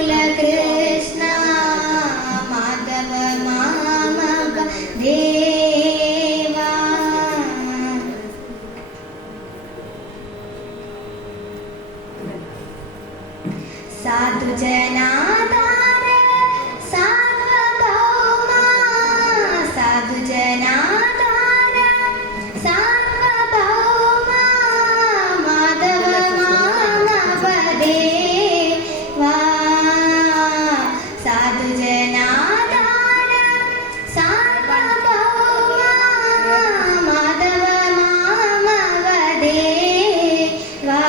Yadukula Krishna Madhava മാമക Deva സാധുജനാധാര സാർവഭൗമ സാധുജനാധാര സാർവഭൗമ Madhava മാമക Deva സാധുജനാധാര സാർവഭൗമ Madhava മാമക Deva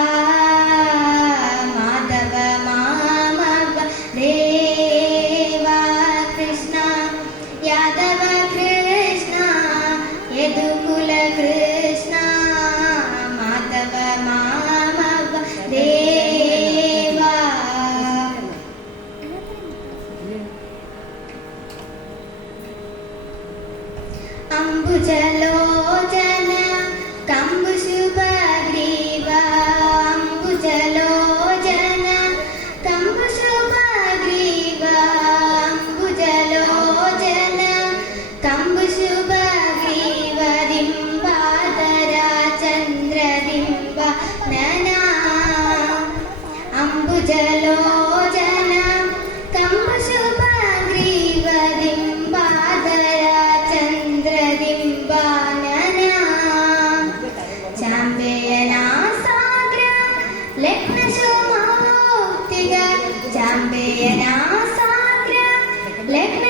Madhava മാമക Deva Krishna Yadava Krishna Yadukula Krishna Madhava മാമക Deva അംബുജലോചന കമ്പുശുഭഗ്രീവ അംബുജലോചന കമ്പുശുഭഗ്രീവ അംബുജലോചന കമ്പുശുഭഗ്രീവ ദിംബാധര ചന്ദ്രദിംബ നനാ അംബുജലോചന കമ്പുശുഭഗ്രീവ ദിംബാധര ചന്ദ്രദിംബാനന ചാമ്പയനാസാഗ്ര ലഗ്നശോമൗക്തിക ചാമ്പയനാസാഗ്ര ലഗ്ന